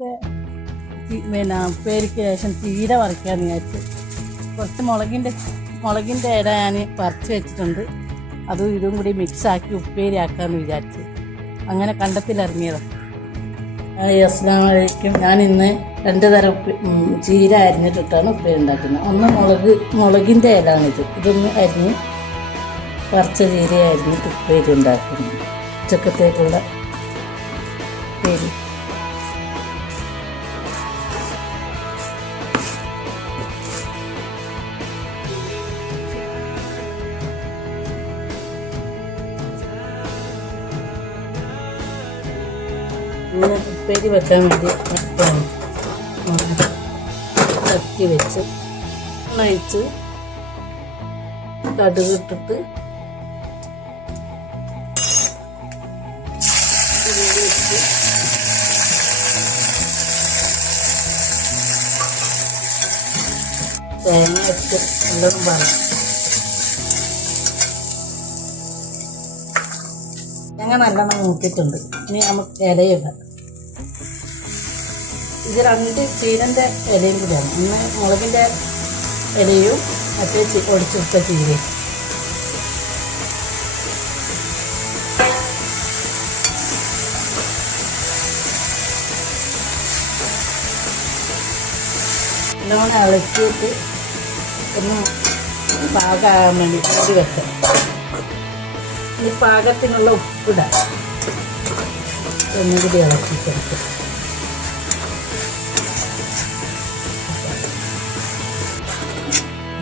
ഇന്നത്തെ പിന്നെ ഉപ്പേരിക്ക് ശേഷം തീരെ വറക്കാന്ന് വിചാരിച്ചു. കുറച്ച് മുളകിന്റെ മുളകിന്റെ ഇട ഞാൻ പറിച്ച് വെച്ചിട്ടുണ്ട്. അതും ഇതും കൂടി മിക്സാക്കി ഉപ്പേരി ആക്കാമെന്ന് വിചാരിച്ചു. അങ്ങനെ കണ്ടത്തിലിറങ്ങിയതാണ് അസ്സാം വലൈക്കും ഞാൻ ഇന്ന് രണ്ട് തരം ഉപ്പ് ചീര അരിഞ്ഞിട്ടിട്ടാണ് ഉപ്പേരി ഉണ്ടാക്കുന്നത് ഒന്ന് മുളക് മുളകിന്റെ ഇലാണിത് ഇതൊന്ന് അരിഞ്ഞ് പറിച്ച ചീര അരിഞ്ഞിട്ട് ഉപ്പേരി ഉണ്ടാക്കുന്നു ഉച്ചക്കത്തേക്കുള്ള ഉപ്പേരി. ഇങ്ങനെ ഉപ്പേരി വെക്കാൻ വേണ്ടി വെക്കണം. തട്ടി വെച്ച് നയിച്ച് കടുകിട്ടിട്ട് തേങ്ങ ഇട്ട് എല്ലാം പറയും തേങ്ങ നല്ലോണം നോക്കിയിട്ടുണ്ട്. ഇനി നമുക്ക് ഇലയിടാം. ഇത് രണ്ട് ചീരന്റെ ഇലയും കൂടിയാണ്. ഒന്ന് മുളകിന്റെ ഇലയും മറ്റേ ചീ ഒടിച്ചെടുത്ത ചീരയും. നല്ലോണം ഇളക്കിയിട്ട് ഒന്ന് പാകമാകാൻ വേണ്ടി വെക്കാം. ഇനി പാകത്തിനുള്ള ഉപ്പിടാം. ഒന്നുകൂടി ഇളക്കിക്കെടുക്കും.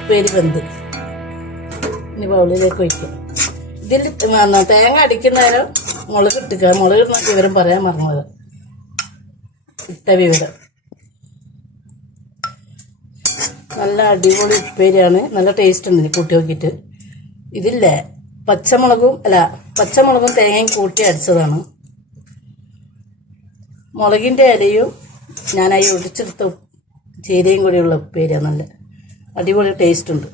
പേര് വെന്ത്. ഇനി ബൗളിലേക്ക് ഒഴിക്കും. ഇതിൽ തേങ്ങ അടിക്കുന്നേരം മുളക് ഇട്ടുക മുളക് ഇടുന്ന വിവരം പറയാൻ മറന്നത്. ഇട്ട വിവരം. നല്ല അടിപൊളി ഉപ്പേരിയാണ്. നല്ല ടേസ്റ്റ് ഉണ്ട് കൂട്ടി നോക്കിയിട്ട് ഇതില്ലേ? പച്ചമുളകും അല്ല പച്ചമുളകും തേങ്ങയും കൂട്ടി അടിച്ചതാണ് മുളകിന്റെ ഇലയും ഞാനായി ഒടിച്ചെടുത്ത ചീരയും കൂടിയുള്ള ഉപ്പേരിയാണ് നല്ല അടിപൊളി ടേസ്റ്റ് ഉണ്ട്.